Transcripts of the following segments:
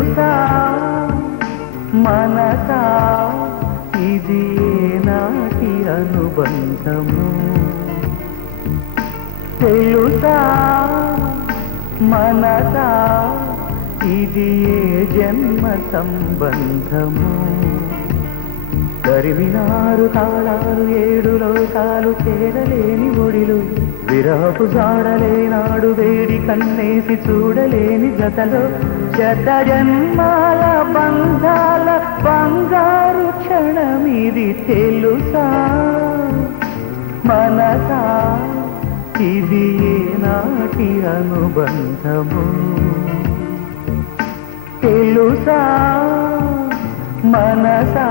తెలుసా మనసా ఇది నాటి అనుబంధము తెలుసా మనసా ఇది ఏ జన్మ సంబంధము తరిమినారు తాళాలు 7 లోకాలు చేరలేని ఒడిలు విరహపు జాడలేనాడు వేడి కన్నేసి చూడలేని జతలో శత జన్మాల బంధాల బంగారు క్షణమిది తెలుసా మనసా ఇది ఏనాటి అనుబంధము తెలుసా మనసా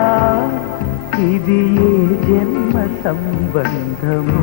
ఇది ఏ జన్మ సంబంధము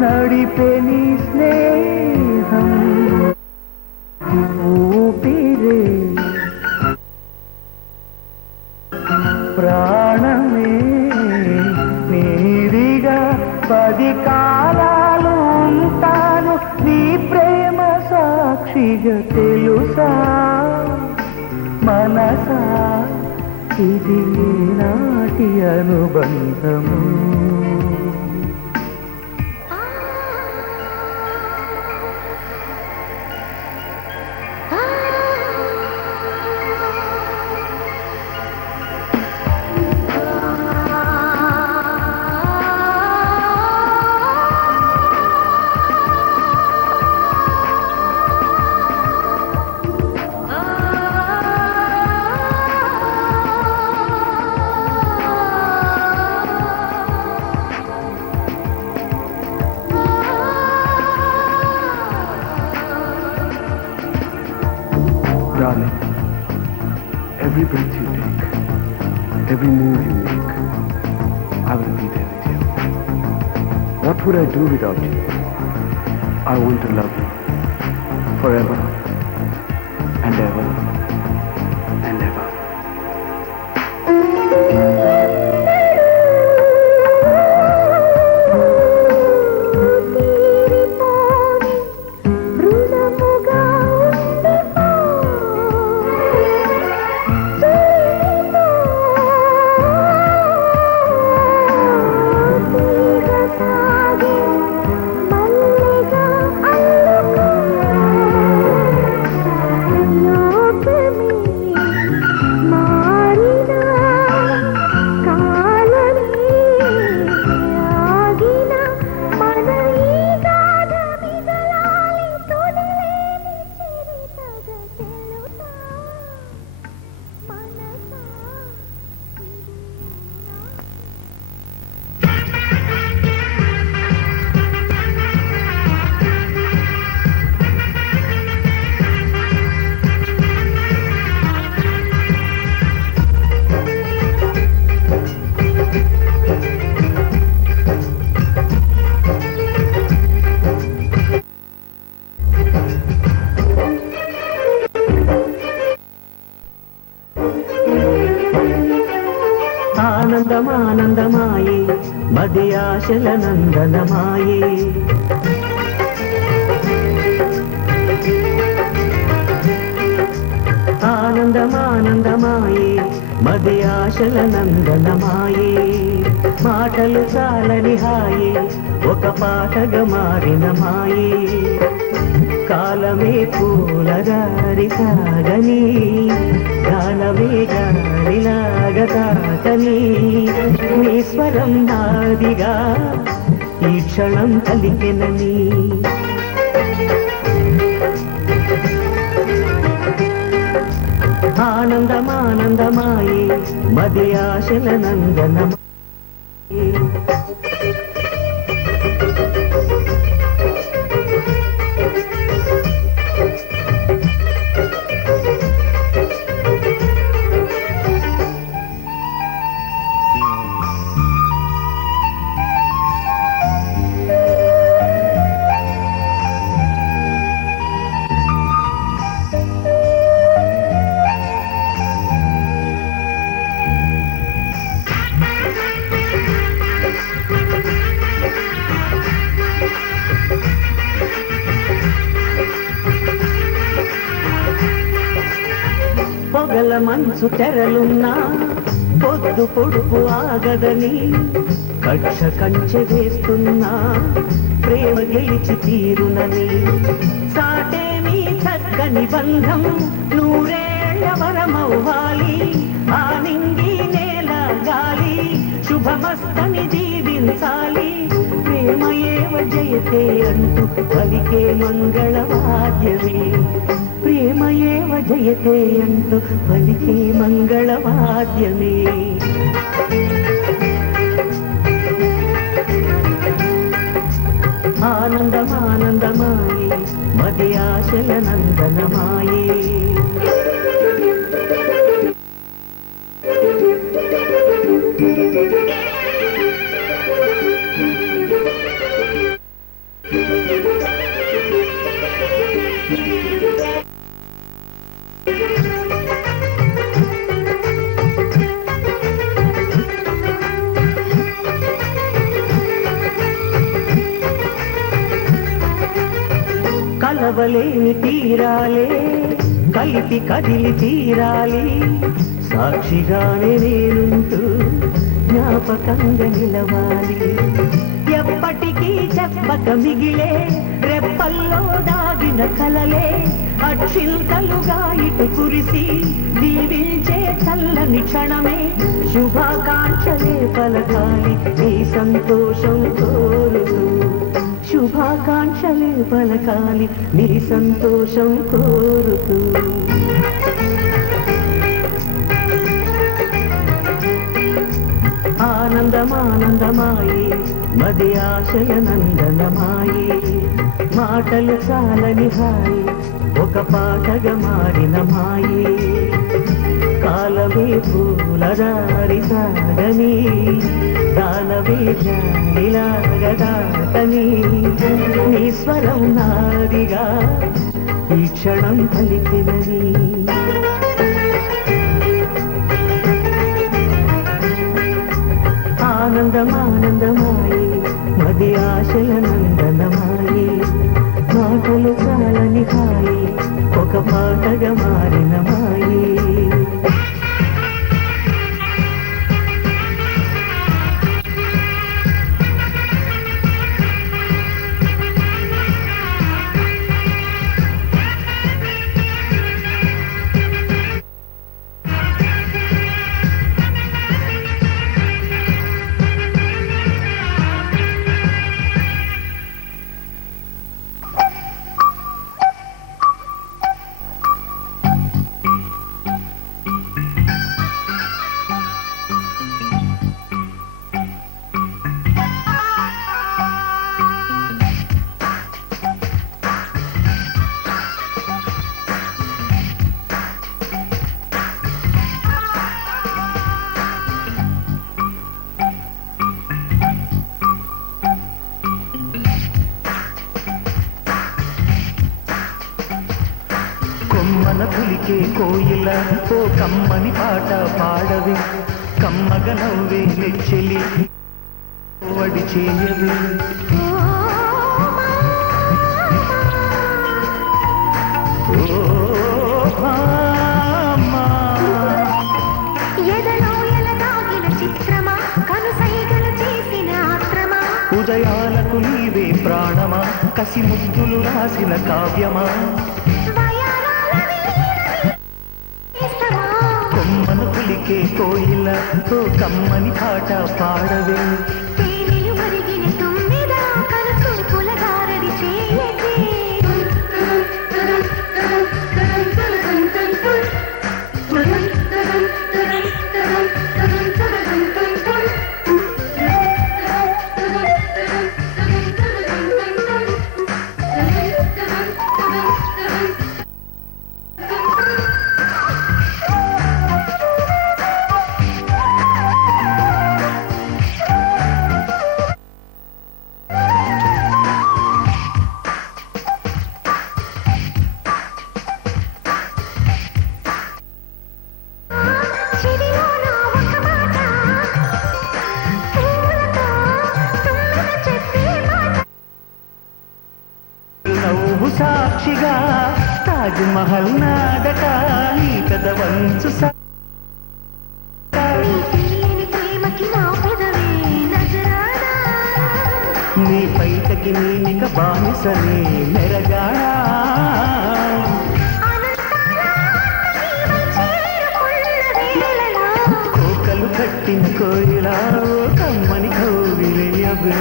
నడిపెని స్నేహం ఊపిరే ప్రాణమే నీరిగా 10 కాలాలు ఉంటాను నీ ప్రేమ సాక్షిగా తెలుసా మనసా ఇది నాటి అనుబంధము Darling, every breath you take, every move you make, I will be there with you. What would I do without you? I want to love you forever and ever and ever. ఆనందమానందమాయే మది ఆశల నందనమాయే ఆనందమానందమాయే మది ఆశల నందనమాయే మాటలు చాలని హాయే ఒక పాటగా మారిన మాయే కాలమే పూలదారి సాగని గానమే గాలిలాగ తాకని నీ స్వరం నాదిగా ఈ క్షణం కలిగినని ఆనందమానందమాయే మది ఆశల నందనమాయే పొగల మంచు తెరలున్నా పొద్దు పొడుపు ఆగదని కక్ష కంచె వేస్తున్నా ప్రేమ గెలిచి తీరునని సాటేమి చక్కని బంధం నూరేళ్ల వరమవ్వాలి ఆ నింగి నేల గాలి శుభమస్తని జీవించాలి ప్రేమ ఏవ జయతే అంటూ పలికే మంగళవాద్యమే ప్రేమ ఏవ జయతే అంటూ పలికే మంగళవాద్యమే ఆనందమానందమాయే మది ఆశల నందనమాయే కలవలేని తీరాలే కలిపి కదిలి తీరాలి సాక్షిగానే నేనుంటూ జ్ఞాపకంగా నిలవాలి ఎప్పటికీ చెప్పక మిగిలే రెప్పల్లో దాగిన కలలే అక్షింతలుగా ఇటు కురిసి దీవించే చల్లని క్షణమే శుభాకాంక్షలే పలకాలి నీ సంతోషం కోరుతూ శుభాకాంక్షలే పలకాలి నీ సంతోషం కోరుతూ ఆనందమానందమాయే మది ఆశల నందనమాయే మాటలు చాలని హాయి ఒక పాటగా మారిన మాయే కాలమే పూలదారి సాగని దానవే జాలిలాగదాతని నీ స్వరం నాదిగా ఈ క్షణం పలికినని ఆనందమానందమాయే మది ఆశల నందనమాయే మాటలు చాలని హాయి ఒక పాటగా మారిన మాయే కొమ్మన పులికే కోయిల ఓ కమ్మని పాట పాడవి కమ్మగ నవ్వే నెచ్చెలి వడి చేయవి ఎదలో ఎలగాగిన చిత్రమా కనుసైగల కసి ముద్దులు రాసిన కావ్యమా కొమ్మను పులికే కోయిల తో కమ్మని పాట పాడవే నవ్వు సాక్షిగా తాజ్ మహల్ నాడక నీ పెద వంచు నీ పైటకి నేనిక బానిసనే మెరగాడా కోకలు కట్టిన కోయిలా కమ్మని కౌగిలియవే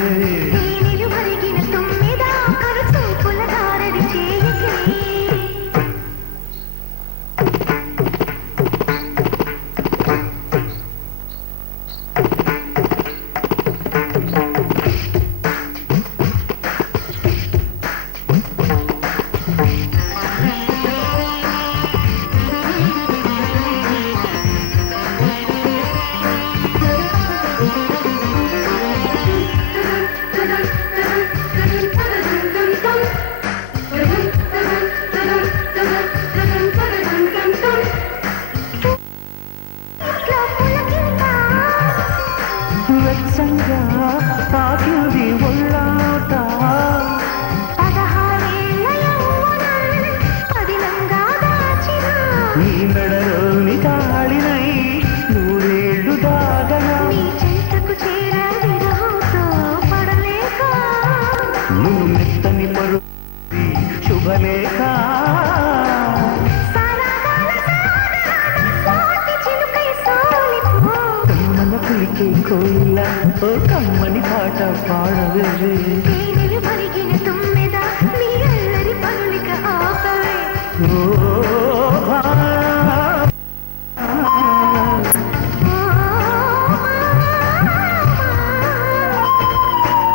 వెచ్చంగా తాకింది ఒళ్ళాట నీ మెడలోని తాళినై నూరేళ్లు దాగనా నువ్వు మెత్తని మరు శుభలేఖ పులికే కోయిల ఓ కమ్మని పాట పాడవే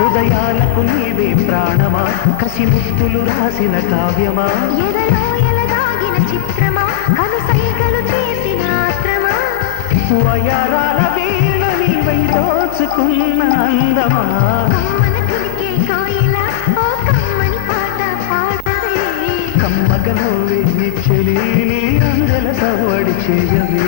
హృదయాలకు నీవే ప్రాణమా కసి ముత్తులు రాసిన కావ్యమా వయారాల వీణ నీవై దోచుకున్న అందమా కమ్మగనోవే నిచ్చలి నీ అందల సవడి చేయవే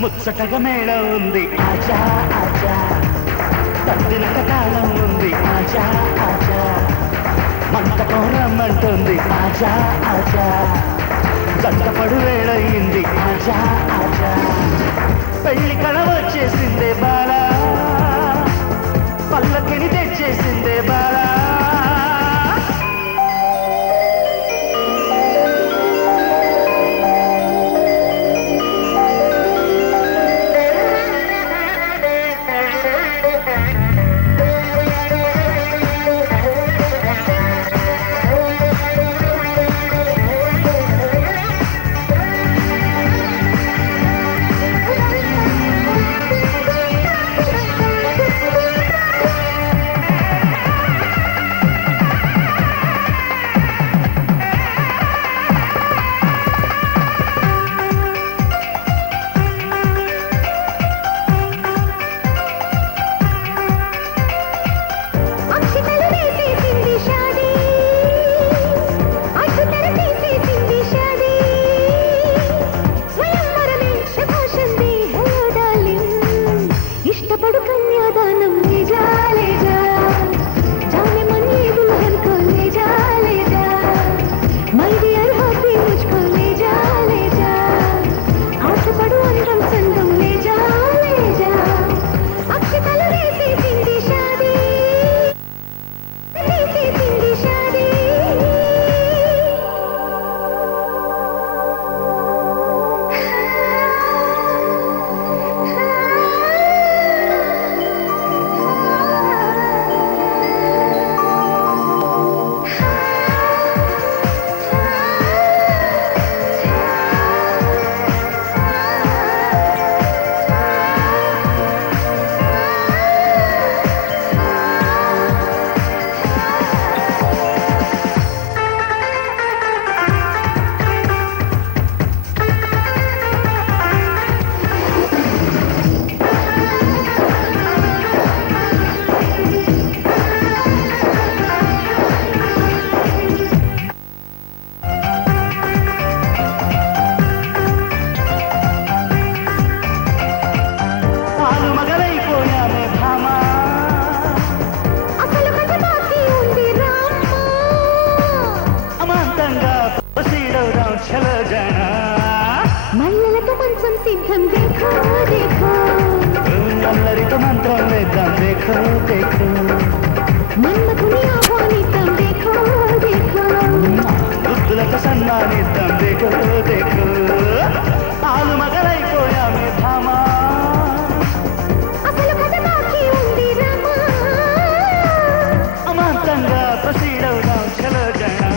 ముచ్చటగా మేళ ఉంది ఆజా ఆజా తద్దినక తాళం ఉంది ఆజా ఆజా మంటపం రమ్మంటుంది ఆజా ఆజా జంటపడు వేళయింది ఆజా ఆజా పెళ్లి కళ వచ్చేసిందే బాలా పల్లకిని తెచ్చేసిందే బాలా సిద్ధం देखो देखो అల్లరితో మంత్రం వేద్దాం देखो देखो మన్మథుని ఆహ్వానిద్దాం देखो देखो దుద్దులకు సన్మానిద్దాం देखो देखो ఆలు మగలైపోయామే భామా అసలు కథ బాకీ ఉంది రామా అమాంతంగా ప్రొసీడ్ అవుదాం చలో జనా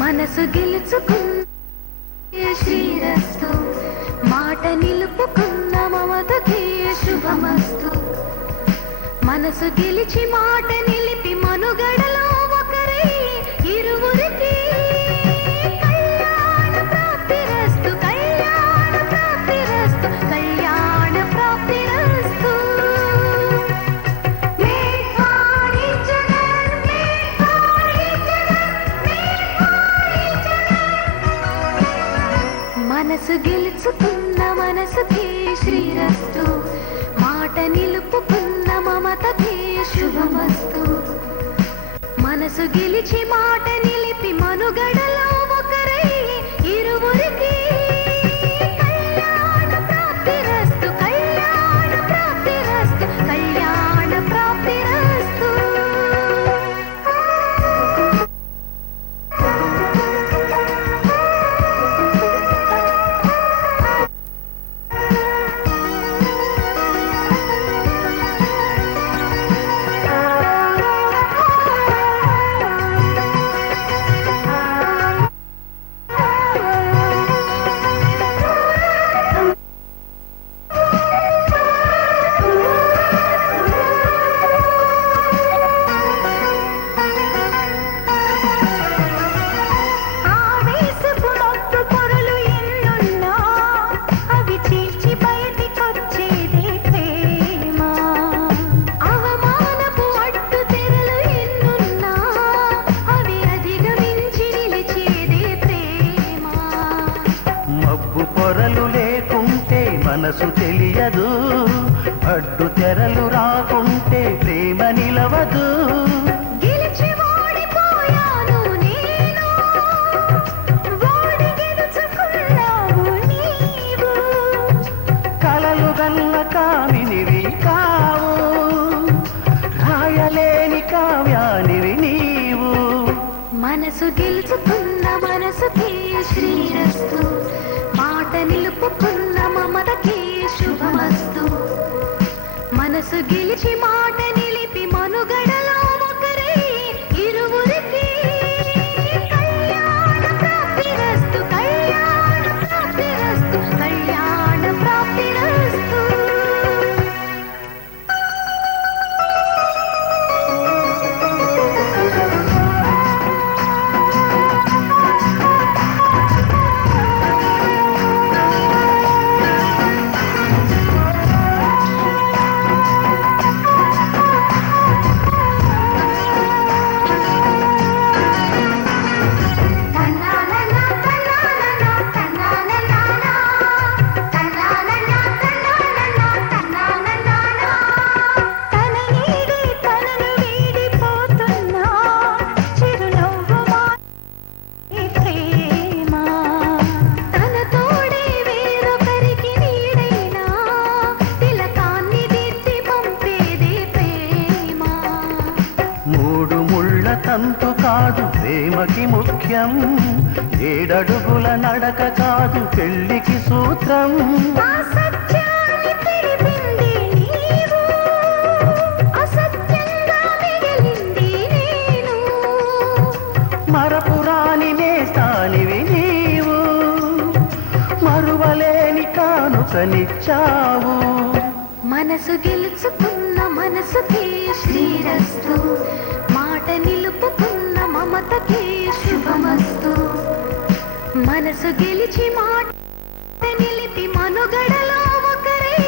మనసు గెలుచుకున్న శ్రీరస్తు మాట నిలుపుకున్న మమతకే శుభమస్తు మనసు గెలిచి మాట నిలిపి మనుగడలో ఒకరై ఇరువురికి కళ్యాణ ప్రాప్తిరస్తు కళ్యాణ ప్రాప్తిరస్తు కళ్యాణ ప్రాప్తిరస్తు మనసు గెలుచుకున్న మనసుకే శ్రీరస్తు మాట నిలుపుకున్న మమతకే శుభమస్తు మనసు గెలిచి మాట నిలిపి మనుగడలో ఒకరై ఇరువురికి కళ్యాణ ప్రాప్తిరస్తు కళ్యాణ ప్రాప్తిరస్తు కళ్యాణ ప్రాప్తిరస్తు మనసు తెలియదు అడ్డు తెరలు రాకుంటే ప్రేమ నిలవదు గెలిచి ఓడిపోయాను నేను ఓడి గెలుచుకున్నావు నీవు కలలు గల్ల కామినివి కావు రాయలేని కావ్యానివి నీవు మనసు గెలుచుకున్న మనసుకే శ్రీరస్తు మాట నిలుపుకున్న మమతకే శుభమస్తు మనసు గెలిచి మాట నిలిపి మనుగడలో ఒకరై ఇరువురికి కళ్యాణ ప్రాప్తిరస్తు కళ్యాణ ప్రాప్తిరస్తు కళ్యాణ ప్రాప్తిరస్తు తంతు కాదు ప్రేమకి ముఖ్యం ఏడడుగుల నడక కాదు పెళ్లికి సూత్రం మరపురాని నేస్తానివి నీవు మరువలేని కానుకనిచ్చావు మనసు గెలుచుకున్న మనసుకే శ్రీరస్తు మాట మాటకి శుభమస్తు. మనసు గెలిచి మాట నిలిపి మనుగడలో ఒకరే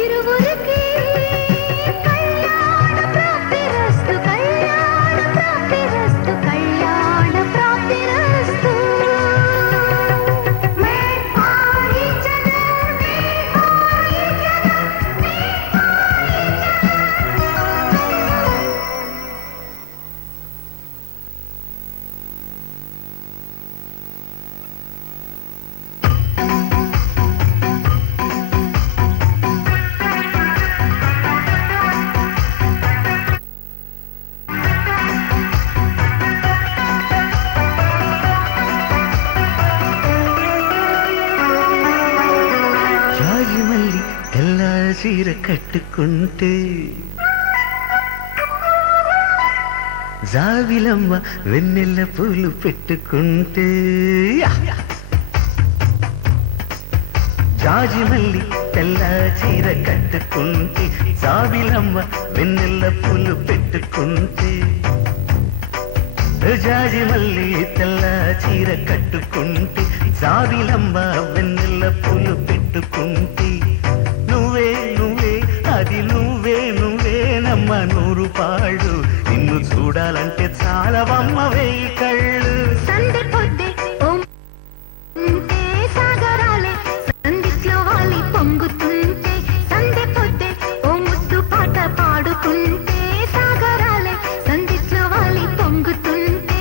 ఇరువురికి కళ్యాణ ప్రాప్తిరస్తు, కళ్యాణ ప్రాప్తిరస్తు, కళ్యాణ ప్రాప్తిరస్తు. Made for each other, made for each other, made for each other. Rajamalli తెల్ల చీర కట్టుకుంటే జావిలమ్మ వెన్నెల పూలు పెట్టుకుంటే జాజిమల్లి తెల్ల చీర కట్టుకుంటే జావిలమ్మ వెన్నెల పూలు పెట్టుకుంటే జాజిమల్లి తెల్ల చీర కట్టుకుంటే జావిలమ్మ వెన్నెల పూలు పెట్టుకుంటే నువ్వే నువ్వే అది నువ్వే నువ్వేనమ్మ నూరు పాళ్ళు నిన్ను చూడాలంటే చాలా వమ్మ వేయి కళ్ళు. సందె పొద్దే ఉంటే సాగరాలే సందిట్లో వాలి పొంగుతుంటే, సందె పొద్దే ఓ ముద్దు పాట పాడుకుంటే సాగరాలే సందిట్లో వాలి పొంగుతుంటే,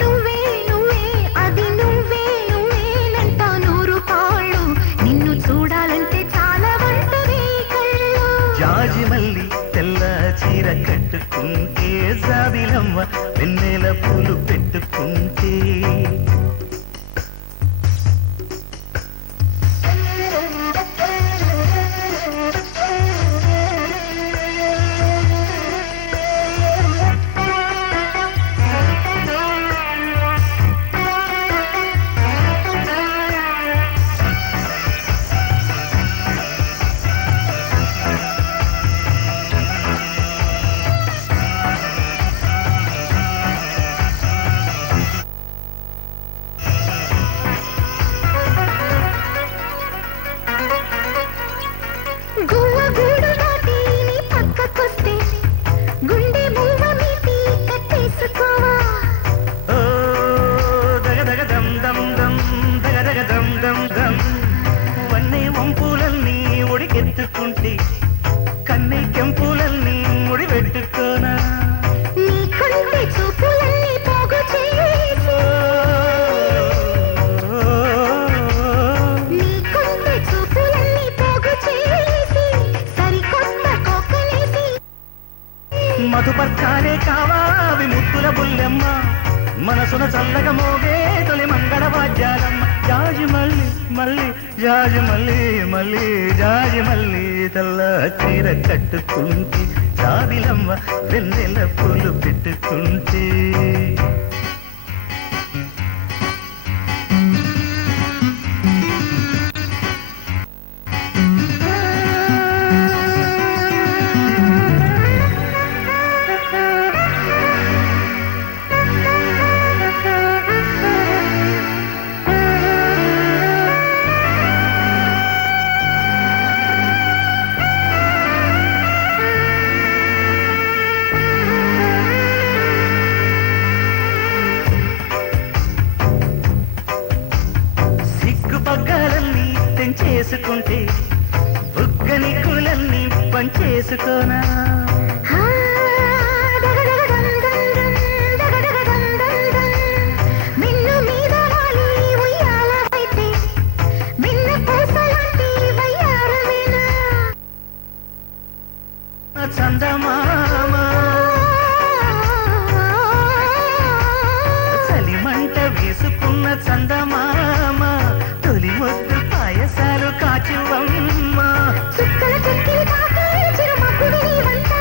నువ్వే నువ్వే అది నువ్వే నువ్వేనంట నూరు పాళ్ళు నిన్ను చూడాలంటే చాలా వంట వేయి కళ్ళు. జాజిమల్లి తెల్ల చీర కట్టుకుంటే జాబిలమ్మ వెన్నెల పూలు పెట్టుకుంటే గువ్వ గూడు దాటి నీ పక్కకొస్తే గుండె మువ్వ మీటి కట్టేసుకోవా. ఓ దగదగ దం దం దం దగదగ దం దం దం వన్నె వంపులన్నీ ఒడికెత్తుకుంటే కన్నె కెంపులన్నీ ముడి పెట్టుకోనా. నీ కొంటె చూపులన్నీ పోగు చేసి, నీ కొంటె చూపులన్నీ పోగు చేసి సరికొత్త కోకలేసి మధుపర్కాలే కావావి ముద్దుల బుల్లెమ్మ మనసున చల్లగా మోగే తొలి మంగళ వాద్యాలమ్మ. జాజి మల్లి మల్లి జాజి మల్లి మల్లి జాజి మల్లి తెల్ల చీర కట్టుకుంటే జాబిలమ్మ వెన్నెల పూలు పెట్టుకుంటే పగ్గాలన్నీ తెంచేసుకుంటే బుగ్గని కులన్నీ పంచేసుకోనా. ఆ దగదగ దం దం దం దగదగ దం దం దం మిన్ను మీద వాలి ఉయ్యాలవైతే మిన్న పూసలాంటి వయ్యారమేనా. చందమామ చలిమంట వేసుకున్న చందమామ తొలి ముద్దు పాయసాలు కాచివమ్మ. చుక్కల చెక్కిలి తాకే చిరుమకుడి నీవంట,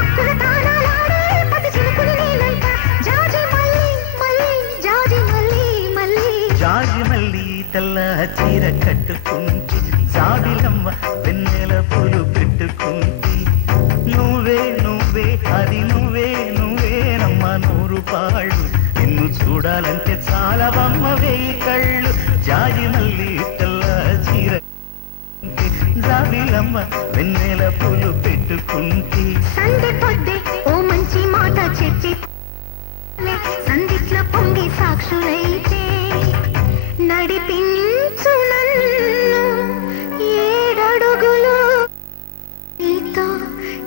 అక్కుల తాళాలాడే పసి చినుకుని నేనంట. జాజి మల్లి మల్లి జాజి మల్లి మల్లి జాజి మల్లి తెల్ల చీర కట్టుకుంటే జాబిలమ్మ వెన్నెల పూలు పెట్టుకుంటే నువ్వే నువ్వే అది నువ్వే నువ్వేనమ్మ నూరు పాళ్ళు చూడాలంటే చాలా బొమ్మ వేయి కళ్ళు జాజి మల్లి తెల్ల చీర జాబిలమ్మ వెన్నెల పూలు పెట్టుకుంటే సందె పొద్దే ఓ మంచి మాట చెప్పి సందిట్లో పొంగి సాక్షులైతే నడిపించు నన్ను 7 అడుగులు నీతో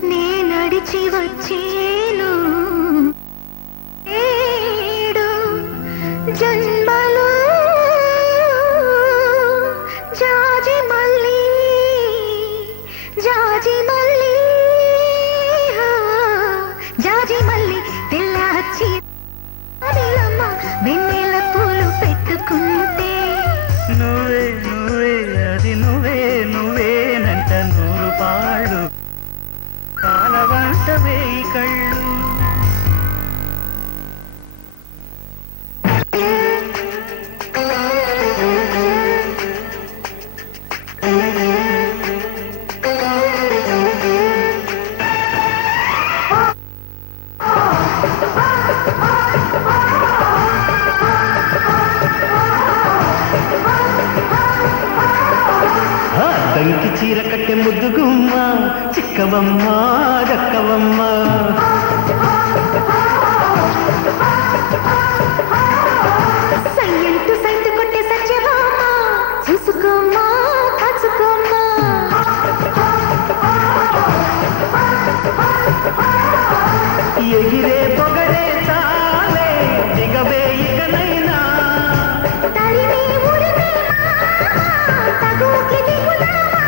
నే నడిచి వచ్చేను 7 జన్మలు జాజి మల్లి జాజి మల్లి జాజి మల్లి తెల్లచ్చి వెన్నెల పూలు పెట్టుకుంటే నువ్వే నువ్వే అది నువ్వే నువ్వేనంట 100 పాళ్ళు కాలవంట వేయి కళ్ళు దంకి చీర కట్టె ముద్దుగుమ్మ చిక్కవమ్మ దక్కవమ్మ సయ్యంటూ సైతు కొట్టే సత్యభామ చూసుకోమ్మా కాచుకోమ్మా ఎగిరే పొగరే చాలే దిగవే ఇకనైనా తరిమి ఉరిమి తగుకి దిగుదామా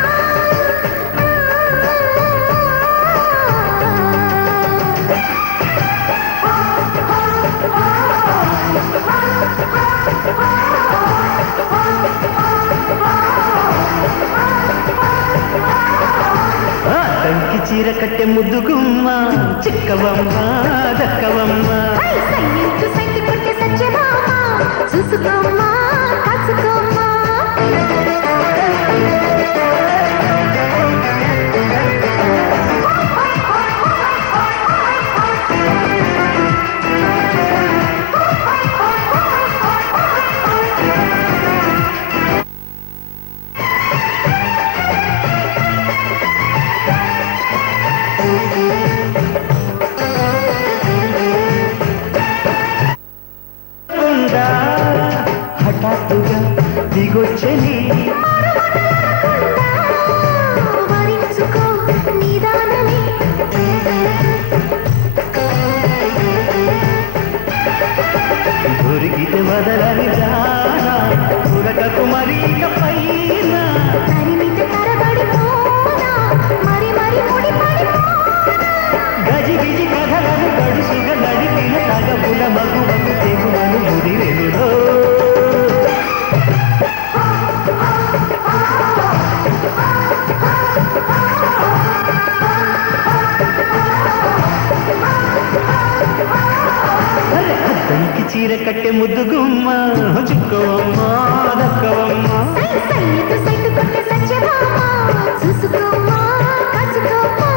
దంకి చీర కట్టె ముద్దుగుమ్మ చిక్కవమ్మ దక్కవమ్మ సయ్యంటూ సైతు కొట్టే సత్యభామ చూసుకోమ్మా కాచుకోమ్మా ఉందా హఠాత్తుగా దిగొచ్చని వరించుకో నిదానమే దొరికితే వదలని జానా ఉరకకు మరీక పైన పరిమిత తరబడిపోనా మరి మరి ముడిపడిపోనా గజిబిజి కథలను గడుసుగా నడిపిన తగపుల మగువకు తెగువను ముదిరెనులో దంకి చీర కట్టె ముద్దుగుమ్మ చిక్కవమ్మ దక్కవమ్మ సైతు సైతు కొట్టే సత్యభామ చూసుకోమ్మా కాచుకోమ్మా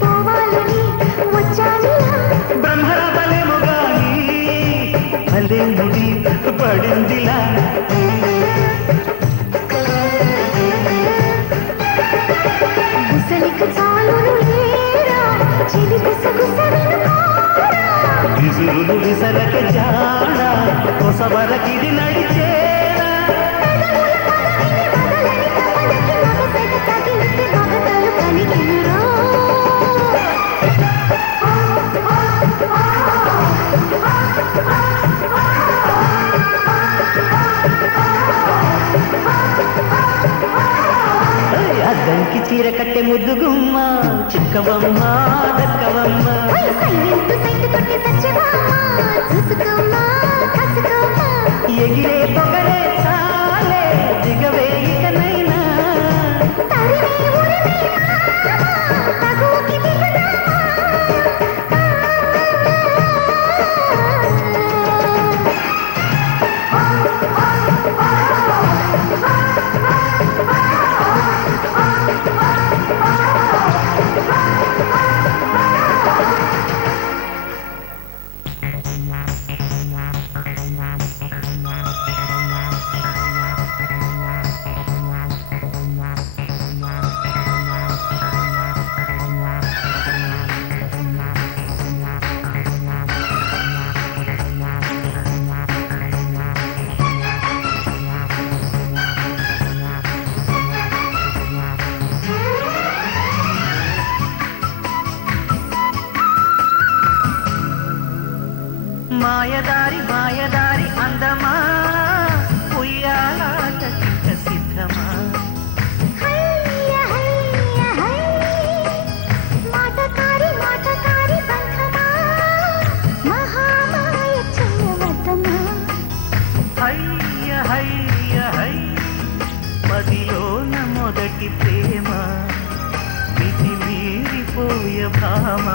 పోవాలని వచ్చానిలా బ్రహ్మర బలెము గాని భలే ముడి పడిందిలా ముసలికి చాలును లేరా చిలి గుసగుసలను విసురులు విసరక జాడ కొసవరకిది నడిచేరా దంకి పచ్చి చీర కట్టె ముద్దుగుమ్మ చిక్కవమ్మ దక్కవమ్మ సైలెంట్ సైట్ కొట్టి సత్యభామ చూసుకోమ్మా కాసుకోమ్మా ఎగిరే పొగరే చాలే దిగవే ఇకనైనా తరిమే ఉరిమే తగుకి మాయదారి మాయదారి అందమా ఉయ్యాలాట చిక్క సిద్ధమా హయ్య హయ్య హయ్య మాటకారి మాటకారి బంధమా మహామాయ చెయ్యవద్దమా హయ్య హయ్య హై మదిలోన మొదటి ప్రేమ మితి మీరిపోయ భామ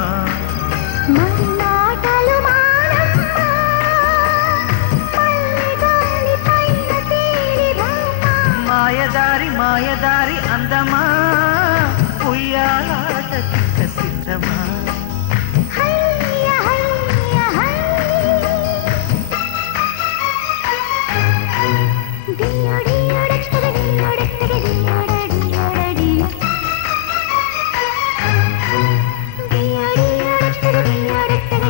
మరి మాటలు మానమ్మా మల్లెగాలి పైన తేలి భామ మాయదారి మాయదారి అందమా ఉయ్యాలాట చిక్క సిద్ధమా హయ్య హయ్య హయ్య డియోడియోడెక్టగ డియోడెక్టగ డియోడడియోడడి డియోడియోడెక్టగ డియోడెక్టగ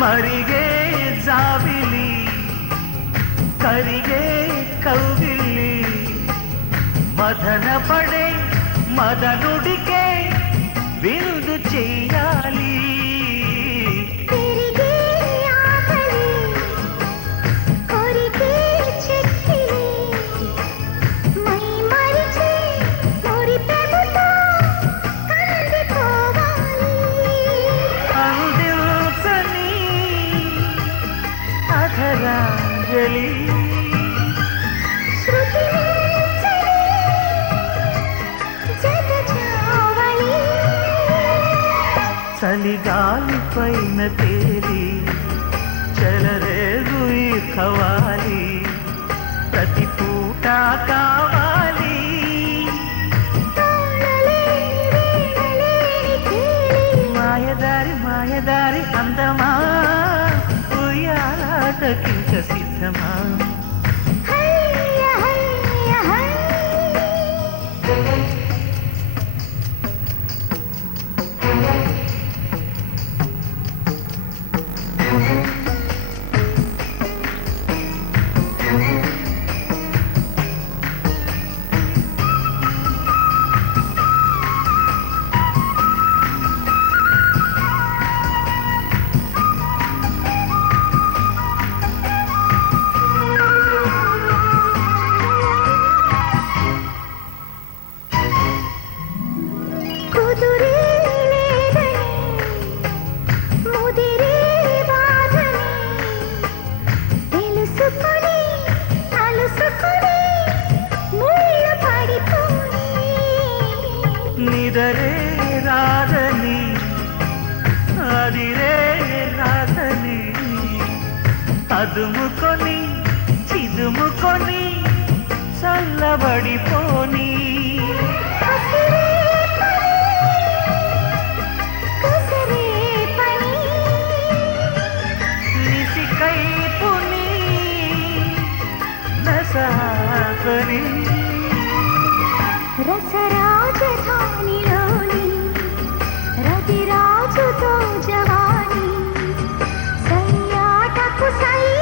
మరిగే జాబిలి కరిగే కౌగిలి మదన పడే మదనుడికే విందు చెయ్యాలి తిరిగే ఆకలి కొరికే చెక్కిలి మై మరిచే మురిపెముతో కందిపోవాలి అందించని అధరాంజలి శృతి మించని జగజావళి చలిగాలి పైన తేలి చెలరేగు ఈ కవాలి ప్రతి పూట కావాలి తాళలేని వీణలేని కేలి మాయదారి మాయదారి అందమా ఉయ్యాలాటకింక సిద్ధమా హయ్య హయ్య హయ్య కుదురే లేదని ముదిరే బాధని తెలుసుకొని అలుసుకొని ముళ్ళు పడిపోయి నిదరే రాదని అదిరే రాదని అదుముకొని చిదుముకొని చల్లబడిపోని కసరే పని నిసికైపుని నసాపని రసరాజధానిలోని రతిరాజుతో జవాని సయ్యాటకు సయ్య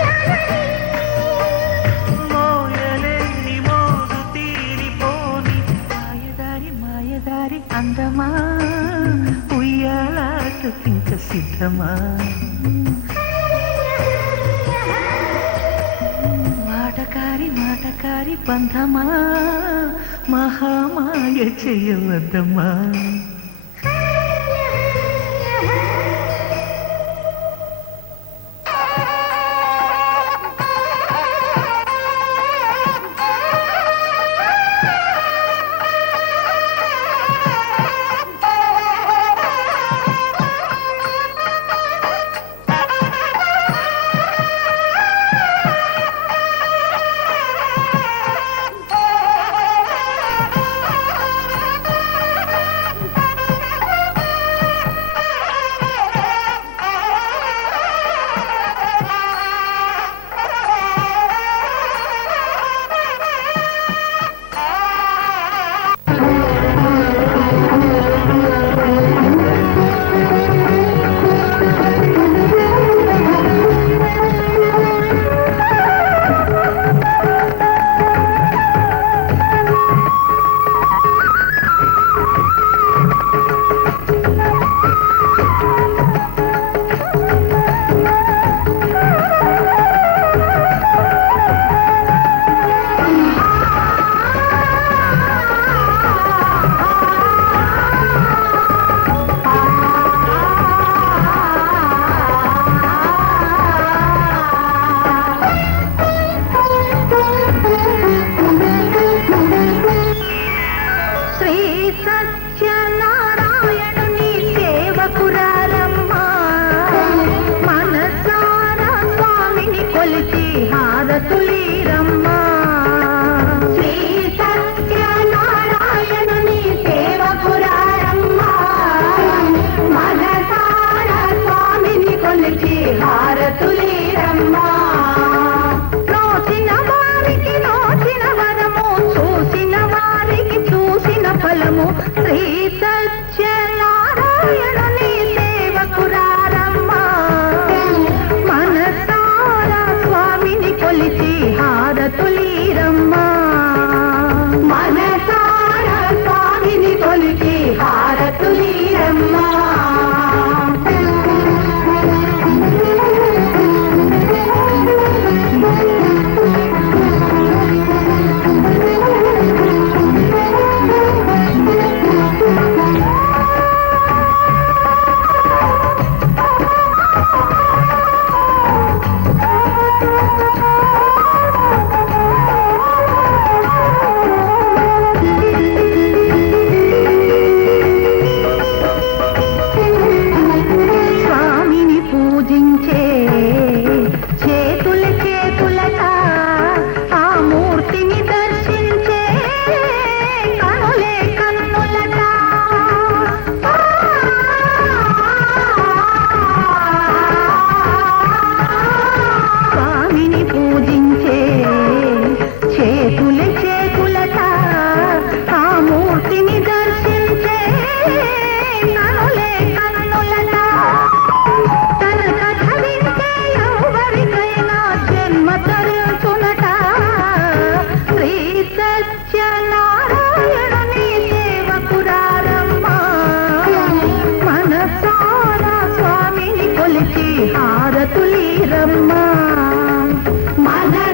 చెయ్యొద్దమ్మా మాటకారి బంధమా మహామాయ చెయ్యవద్దమ్మా హారతులీరమ్మా మన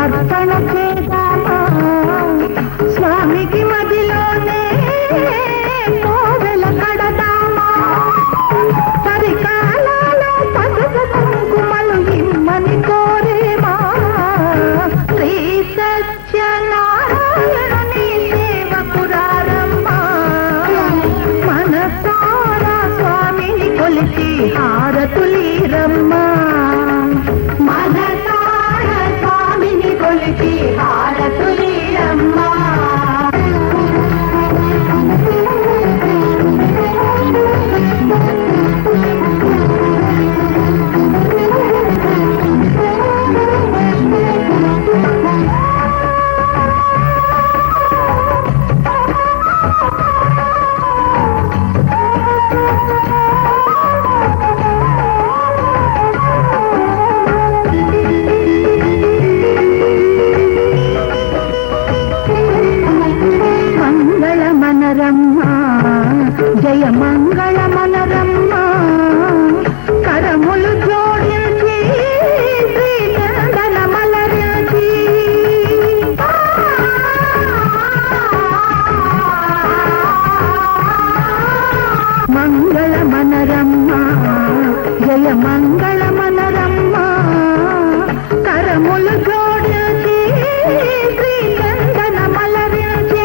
అర్పణ చేద్దామా స్వామికి మదిలోనే కోవెల కడదామా పరికాలలో పసుపు కుంకుమలు ఇమ్మని కోరేమా శ్రీ సత్యనారాయణుని సేవకురారమ్మా మనసారా స్వామిని కొలిచి హారతులీరమ్మా మనసారా స్వామిని కొలిచి హారతులీరమ్మా మంగళమనరమ్మా జయ మంగళమనరమ్మా కరములు జోడించి శ్రీచందన మలరించి మంగళమనరమ్మా జయ మంగళమనరమ్మా కరములు జోడించి శ్రీచందన మలరించి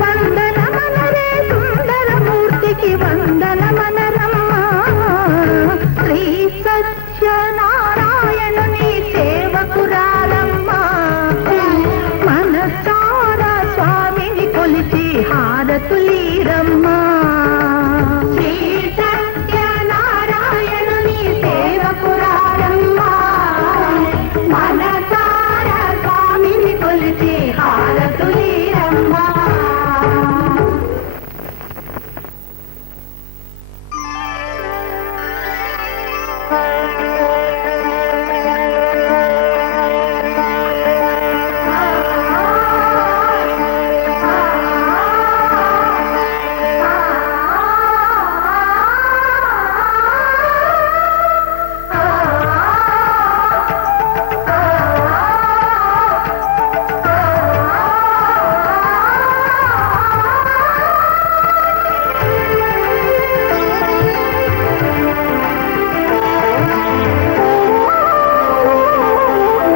వందనమనరే సుందరమూర్తికి వందనమనరమ్మా శ్రీ సత్యనారాయణుని సేవకురాలమ్మా మనసారా స్వామిని కొలిచి హారతులీరమ్మా శ్రీ సత్యనారాయణుని సేవకురాలమ్మా మనసారా స్వామిని కొలిచి హారతులీరమ్మా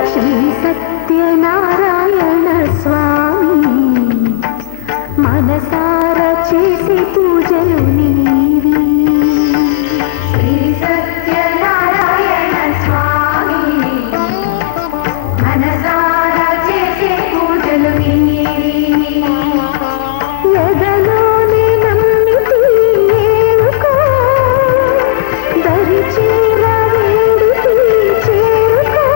శ్రీ సత్యనారాయణ స్వామి మనసారా చేసి పూజలు నీవి శ్రీ సత్యనారాయణ స్వామి మనసారా చేసి పూజలు నీవి ఎదలోని నమ్మితి ఏరుకో దరి చేర వేడితి చేరుకో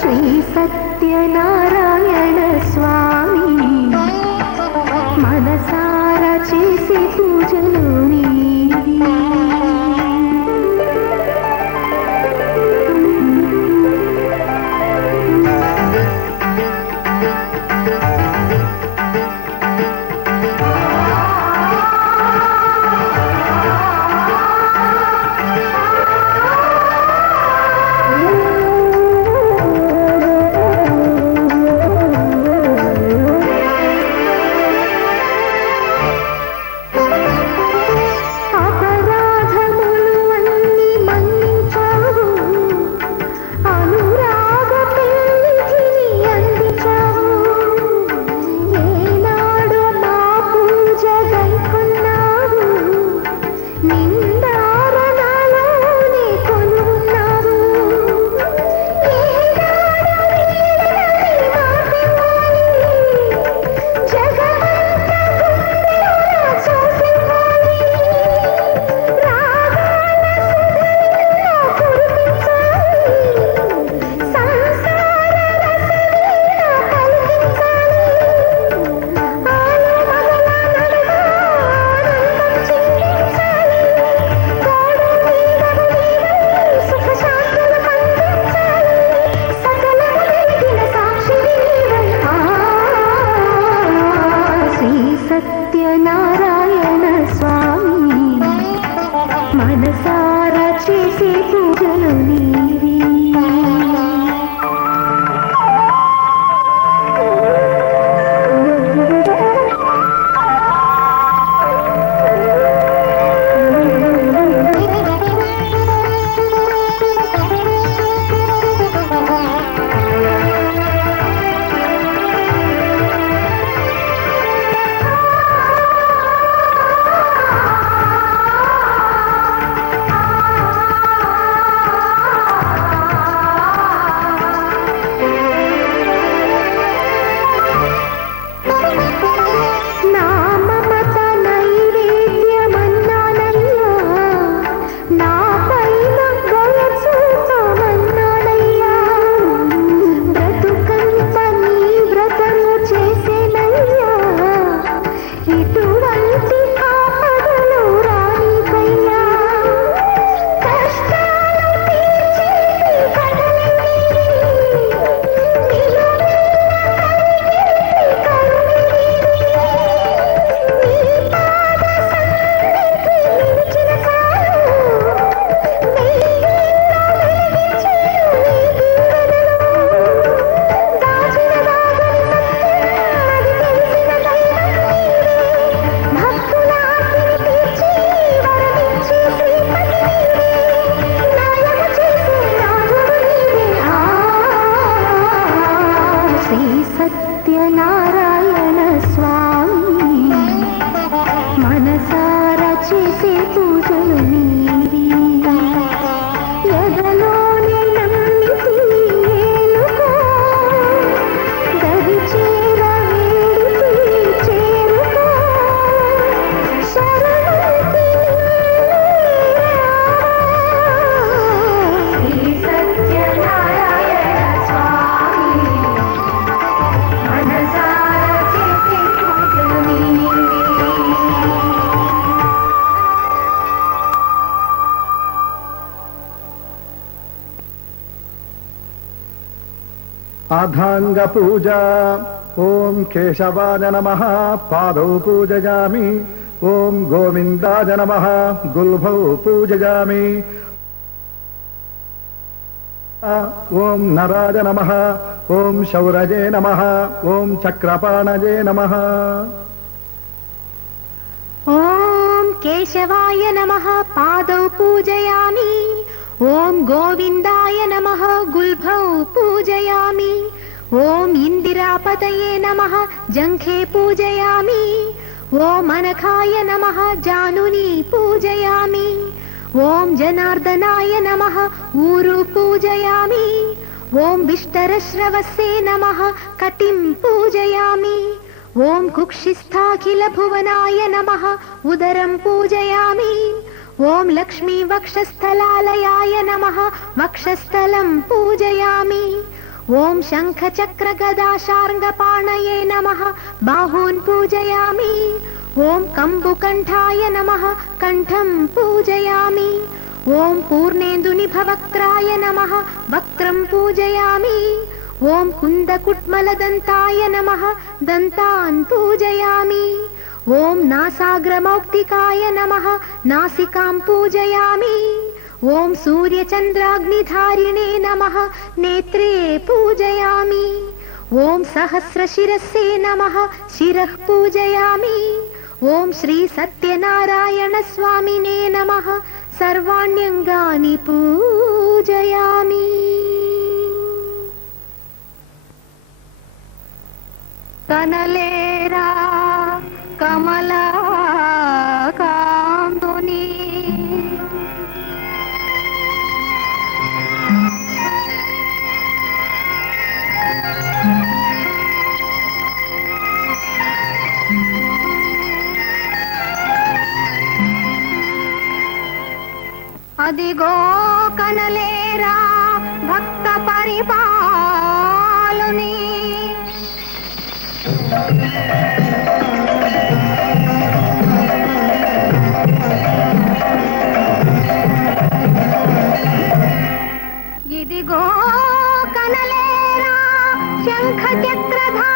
శ్రీ సత్యనారాయణ స్వామి మనసారా చేసి పూజలు నీవి సత్యనారాయణ స్వామి మనసారా చేసే పూజలు నీవి ఎదలోనే నమ్మితి ఏలుకో దరి చేర వేడితి చేరుకో శరణుకి శ్రీ సత్యనారాయణ స్వామి మనసారా చేసే పూజలు నీవి. అథాంగ పూజ. ఓం కేశవాయ నమః పాదౌ పూజయామి. ఓం గోవిందాయ నమః గుల్భౌ పూజయామి. ఓం నరాయ నమః. ఓం శౌరజే నమః. ఓం చక్రపాణజే నమః. ఓం కేశవాయ నమః పాదౌ పూజయామి. ఓం గోవిందాయ నమః గుల్భౌ పూజయామి. ఓం ఇందిరాపతయే నమః జంఘే పూజయామి. ఓం అనఘాయ నమః జానుని పూజయామి. ఓం జనార్దనాయ నమః ఊరు పూజయామి. ఓం విష్టరశ్రవస్సే నమః కటిం పూజయామి. ఓం కుక్షిస్థాఖిల భువనాయ నమః ఉదరం పూజయామి. ఓం లక్ష్మీ వక్షస్థలాలయాయ నమః వక్షస్థలం పూజయామి. ఓం శంఖ చక్ర గదా శార్ంగపాణయే నమః బాహూన్ పూజయామి. ఓం కంబుకంఠాయ నమః కంఠం పూజయామి. ఓం పూర్ణేందునిభవక్త్రాయ నమః వక్త్రం పూజయామి. ఓం కుందకుట్మలదంతాయ నమః దంతాన్ పూజయామి. ఓం నాసాగ్రమౌక్తికాయ నమః నాసికాం పూజయామి. ఓం సూర్యచంద్రాగ్నిధారిణే నమః నేత్రే పూజయామి. ఓం సహస్రశిరస్సే నమః శిరః పూజయామి. ఓం శ్రీ సత్యనారాయణ స్వామినే నమః సర్వాణ్యంగాని పూజయామి. కనలేరా కమలా కాంతుని అదిగో కనలేరా భక్త పరిపాలుని ఇదిగో కనలేరా శంఖ చక్రధారిణి